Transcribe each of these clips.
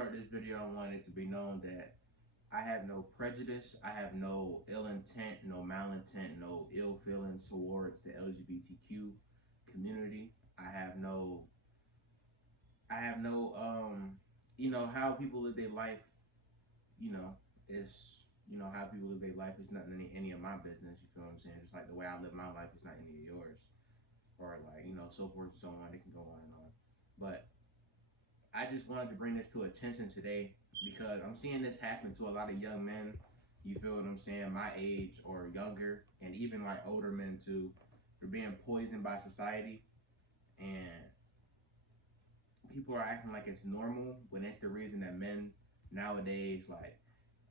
start this video, I want it to be known that I have no prejudice. I have no ill intent, no malintent, no ill feelings towards the LGBTQ community. I have no, how people live their life, you know, is, how people live their life is not any of my business. You feel what I'm saying? Just like the way I live my life is not any of yours. Or like, so forth and so on. It can go on and on. But I just wanted to bring this to attention today because I'm seeing this happen to a lot of young men. You feel what I'm saying? My age or younger, and even like older men too. They're being poisoned by society, and people are acting like it's normal when it's the reason that men nowadays, like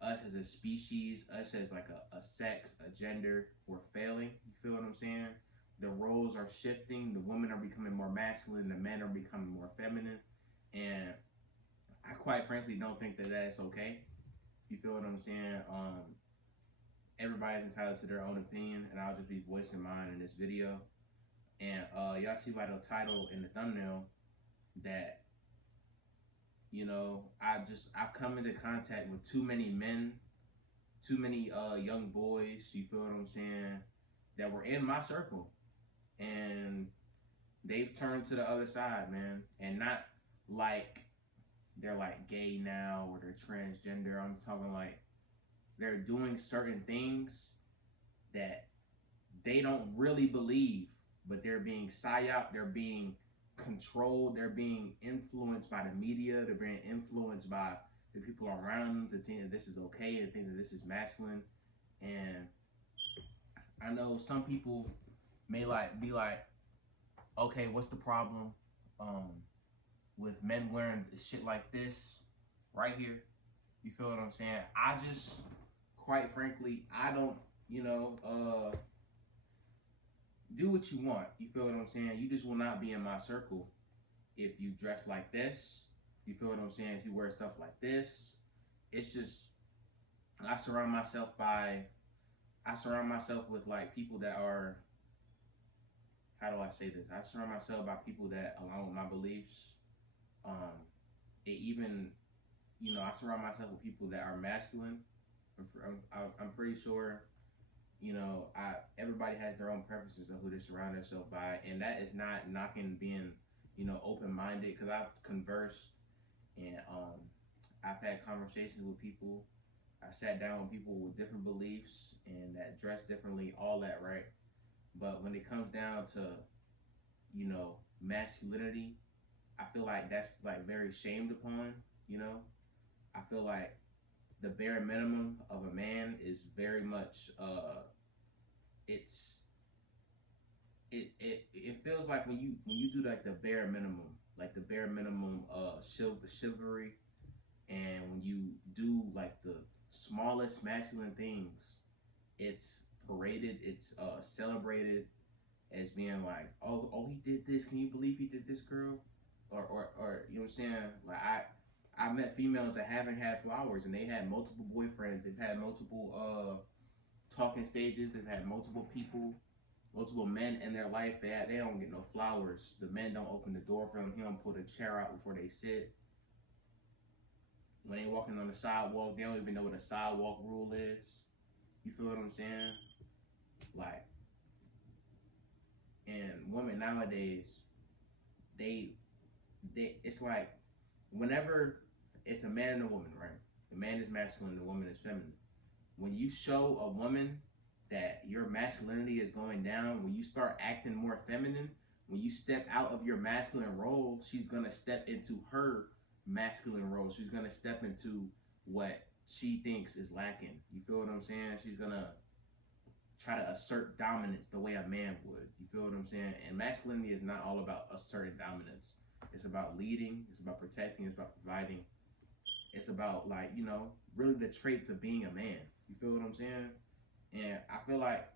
us as a species, us as like a sex, a gender, we're failing. You feel what I'm saying? The roles are shifting. The women are becoming more masculine. The men are becoming more feminine. And I quite frankly don't think that that's okay. You feel what I'm saying? Everybody's entitled to their own opinion, and I'll just be voicing mine in this video. And y'all see by the title and the thumbnail that I've come into contact with too many men, too many young boys. You feel what I'm saying? That were in my circle, and they've turned to the other side, man, and not like they're like gay now or they're transgender. I'm talking like they're doing certain things that they don't really believe, but they're being psyop, they're being controlled, they're being influenced by the media, they're being influenced by the people around them to think that this is okay and think that this is masculine. And I know some people may be like, okay, what's the problem with men wearing shit like this right here? You feel what I'm saying? I just, quite frankly, I don't, do what you want. You feel what I'm saying? You just will not be in my circle if you dress like this. You feel what I'm saying? If you wear stuff like this. It's just, I surround myself with like people that are, how do I say this? I surround myself by people that align with my beliefs. I surround myself with people that are masculine. I'm pretty sure, everybody has their own preferences of who they surround themselves by, and that is not knocking being, open-minded. Because I've conversed and I've had conversations with people. I sat down with people with different beliefs and that dress differently, all that, right? But when it comes down to, masculinity, I feel like that's like very shamed upon. I feel like the bare minimum of a man is very much it feels like when you do like the bare minimum, chivalry, and when you do like the smallest masculine things, it's paraded, it's celebrated as being like, oh, he did this. Can you believe he did this, girl? Or you know what I'm saying? Like I met females that haven't had flowers and they had multiple boyfriends. They've had multiple talking stages. They've had multiple people, multiple men in their life. They don't get no flowers. The men don't open the door for them. He don't put a chair out before they sit. When they walking on the sidewalk, they don't even know what a sidewalk rule is. You feel what I'm saying? Like, and women nowadays, it's like whenever it's a man and a woman, right? The man is masculine, the woman is feminine. When you show a woman that your masculinity is going down, when you start acting more feminine, when you step out of your masculine role, she's gonna step into her masculine role. She's gonna step into what she thinks is lacking. You feel what I'm saying? She's gonna try to assert dominance the way a man would. You feel what I'm saying? And masculinity is not all about asserting dominance. It's about leading. It's about protecting. It's about providing. It's about like, really the traits of being a man. You feel what I'm saying? And I feel like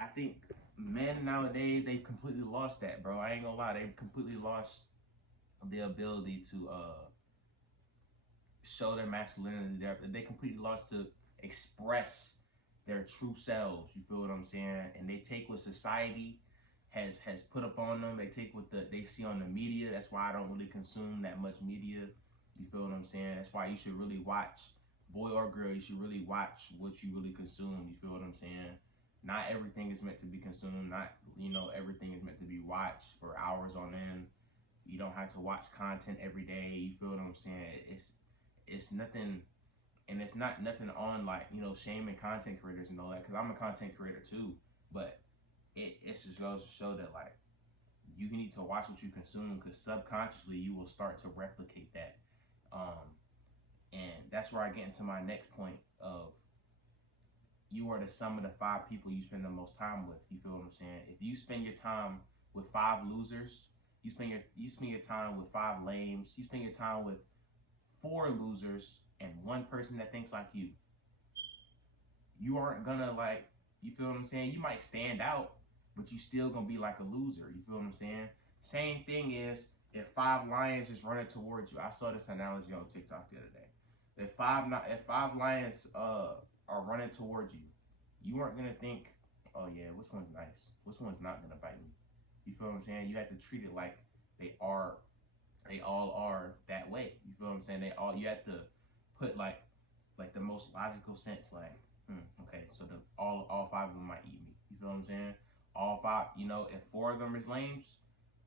I think men nowadays, they've completely lost that, bro. I ain't gonna lie. They've completely lost the ability to show their masculinity. They completely lost to express their true selves. You feel what I'm saying? And they take what society has put up on them. They take what they see on the media. That's why I don't really consume that much media. You feel what I'm saying? That's why you should really watch, boy or girl, you should really watch what you really consume. You feel what I'm saying? Not everything is meant to be consumed. Not, everything is meant to be watched for hours on end. You don't have to watch content every day. You feel what I'm saying? It's nothing, and it's not nothing on like, shaming content creators and all that, because I'm a content creator too. But it just goes to show that like you need to watch what you consume, because subconsciously you will start to replicate that. And that's where I get into my next point of, you are the sum of the 5 people you spend the most time with. You feel what I'm saying? If you spend your time with 5 losers, you spend your time with 5 lames, you spend your time with 4 losers and 1 person that thinks like you aren't gonna like, you feel what I'm saying? You might stand out, but you still gonna be like a loser. You feel what I'm saying? Same thing is if 5 lions is running towards you. I saw this analogy on TikTok the other day. If five lions are running towards you, you aren't gonna think, oh yeah, which one's nice? Which one's not gonna bite me? You feel what I'm saying? You have to treat it like they all are that way. You feel what I'm saying? You have to put like the most logical sense, like, okay, so all 5 of them might eat me. You feel what I'm saying? All 5, if 4 of them is lames,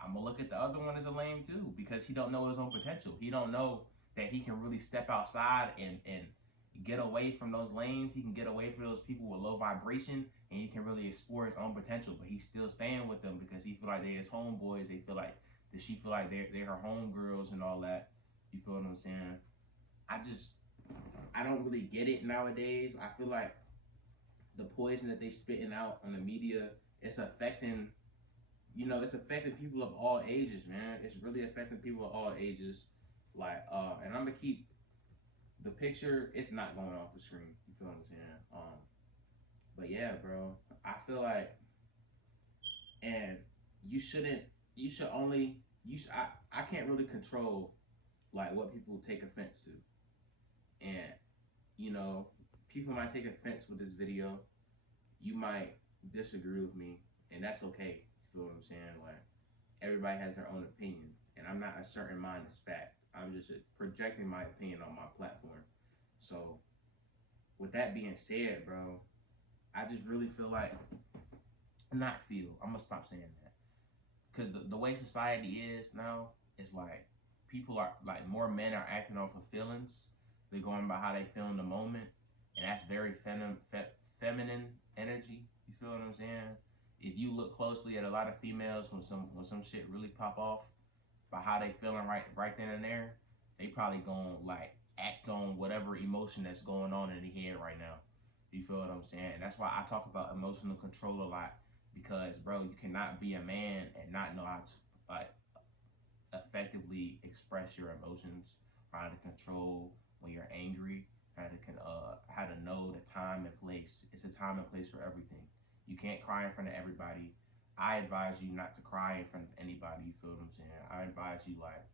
I'm gonna look at the other one as a lame too, because he don't know his own potential. He don't know that he can really step outside and get away from those lanes. He can get away from those people with low vibration, and he can really explore his own potential. But he's still staying with them because he feel like they're his homeboys. They feel like that she feel like they're her homegirls and all that. You feel what I'm saying? I don't really get it nowadays. I feel like the poison that they spitting out on the media, it's affecting, it's affecting people of all ages, man. It's really affecting people of all ages. Like, and I'm gonna keep the picture. It's not going off the screen. You feel what I'm saying? But yeah, bro. I feel like, and you shouldn't. You should only. I can't really control like what people take offense to, and people might take offense with this video. You might disagree with me, and that's okay. You feel what I'm saying? Like, everybody has their own opinion, and I'm not asserting mine as fact. I'm just projecting my opinion on my platform. So, with that being said, bro, I just really feel like, I'm gonna stop saying that, because the way society is now, it's like people are like, more men are acting off of feelings. They're going by how they feel in the moment, and that's very feminine energy. You feel what I'm saying? If you look closely at a lot of females, when some shit really pop off, by how they feeling right then and there, they probably gonna like act on whatever emotion that's going on in the head right now. You feel what I'm saying? And that's why I talk about emotional control a lot, because bro, you cannot be a man and not know how to like effectively express your emotions, how to control when you're angry, how to know the time and place. It's a time and place for everything. You can't cry in front of everybody. I advise you not to cry in front of anybody. You feel what I'm saying? I advise you, like,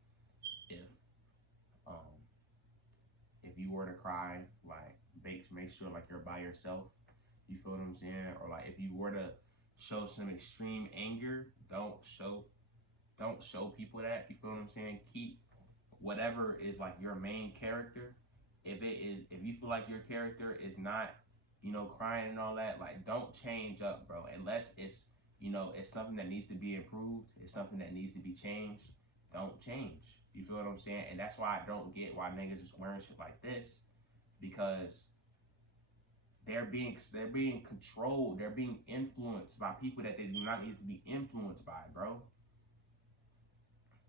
um if you were to cry, like, make sure like you're by yourself. You feel what I'm saying? Or like, if you were to show some extreme anger, don't show people that. You feel what I'm saying? Keep whatever is like your main character. If you feel like your character is not, crying and all that, like, don't change up, bro. Unless it's, it's something that needs to be improved, it's something that needs to be changed. Don't change. You feel what I'm saying? And that's why I don't get why niggas is wearing shit like this, because they're being controlled, they're being influenced by people that they do not need to be influenced by, bro.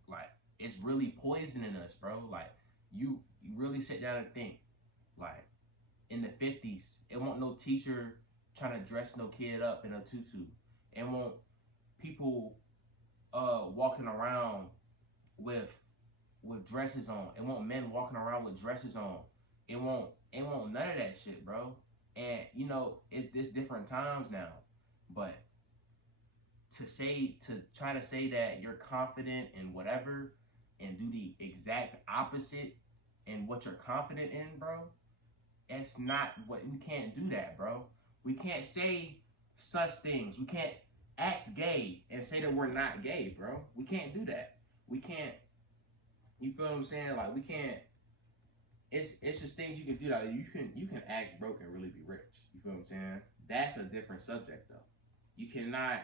Like, it's really poisoning us, bro. Like, you really sit down and think, like, in the 50s, it won't no teacher trying to dress no kid up in a tutu. It won't people walking around with dresses on. It won't men walking around with dresses on. It won't none of that shit, bro. And it's different times now. But to try to say that you're confident in whatever and do the exact opposite in what you're confident in, bro, we can't do that, bro. We can't say such things. We can't act gay and say that we're not gay, bro. We can't do that. We can't. You feel what I'm saying? Like we can't. It's just things you can do. Like you can act broke and really be rich. You feel what I'm saying? That's a different subject though. You cannot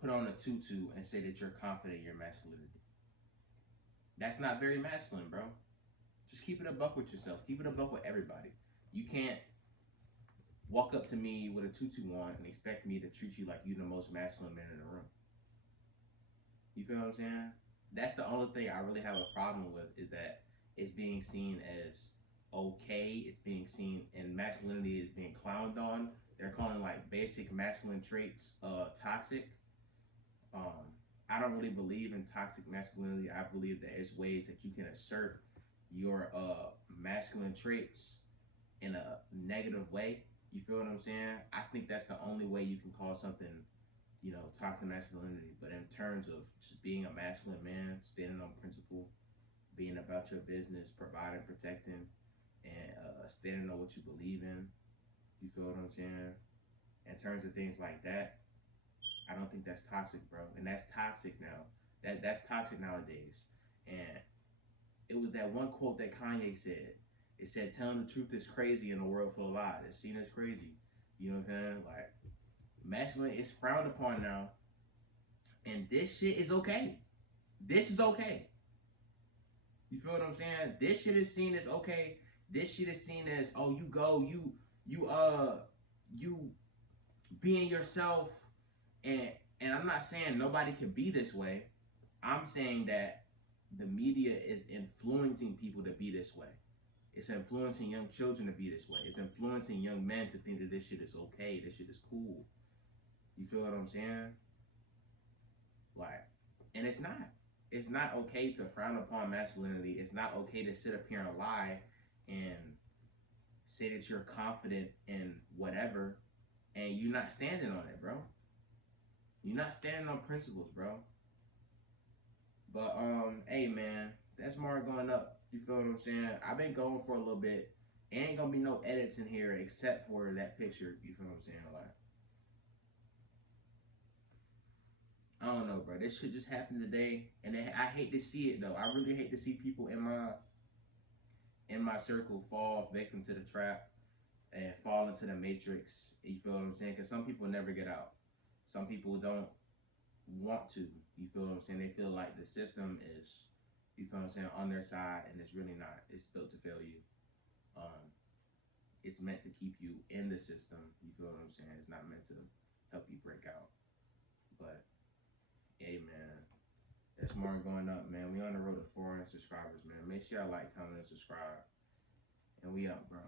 put on a tutu and say that you're confident in your masculinity. That's not very masculine, bro. Just keep it a buck with yourself. Keep it a buck with everybody. You can't walk up to me with a tutu on and expect me to treat you like you're the most masculine man in the room. You feel what I'm saying? That's the only thing I really have a problem with is that it's being seen as okay. It's being seen and masculinity is being clowned on. They're calling like basic masculine traits toxic. Um, I don't really believe in toxic masculinity. I believe that there's ways that you can assert your masculine traits in a negative way. You feel what I'm saying? I think that's the only way you can call something, toxic masculinity. But in terms of just being a masculine man, standing on principle, being about your business, providing, protecting, and standing on what you believe in, you feel what I'm saying? In terms of things like that, I don't think that's toxic, bro. And that's toxic now. That's toxic nowadays. And it was that one quote that Kanye said. It said, telling the truth is crazy in a world full of lies. It's seen as crazy. You know what I'm saying? Like, masculine is frowned upon now. And this shit is okay. This is okay. You feel what I'm saying? This shit is seen as okay. This shit is seen as, oh, you being yourself. And I'm not saying nobody can be this way. I'm saying that the media is influencing people to be this way. It's influencing young children to be this way. It's influencing young men to think that this shit is okay. This shit is cool. You feel what I'm saying? Like, and it's not. It's not okay to frown upon masculinity. It's not okay to sit up here and lie and say that you're confident in whatever and you're not standing on it, bro. You're not standing on principles, bro. But hey man, that's Mark going up. You feel what I'm saying? I've been going for a little bit. Ain't gonna be no edits in here except for that picture. You feel what I'm saying? Like, I don't know, bro. This shit just happened today, and I hate to see it though. I really hate to see people in my circle fall victim to the trap and fall into the matrix. You feel what I'm saying? Because some people never get out. Some people don't want to. You feel what I'm saying? They feel like the system is, you feel what I'm saying, on their side, and it's really not. It's built to fail you. It's meant to keep you in the system. You feel what I'm saying? It's not meant to help you break out. But hey, man, that's more going up, man. We on the road to 400 subscribers, man. Make sure y'all like, comment, and subscribe. And we out, bro.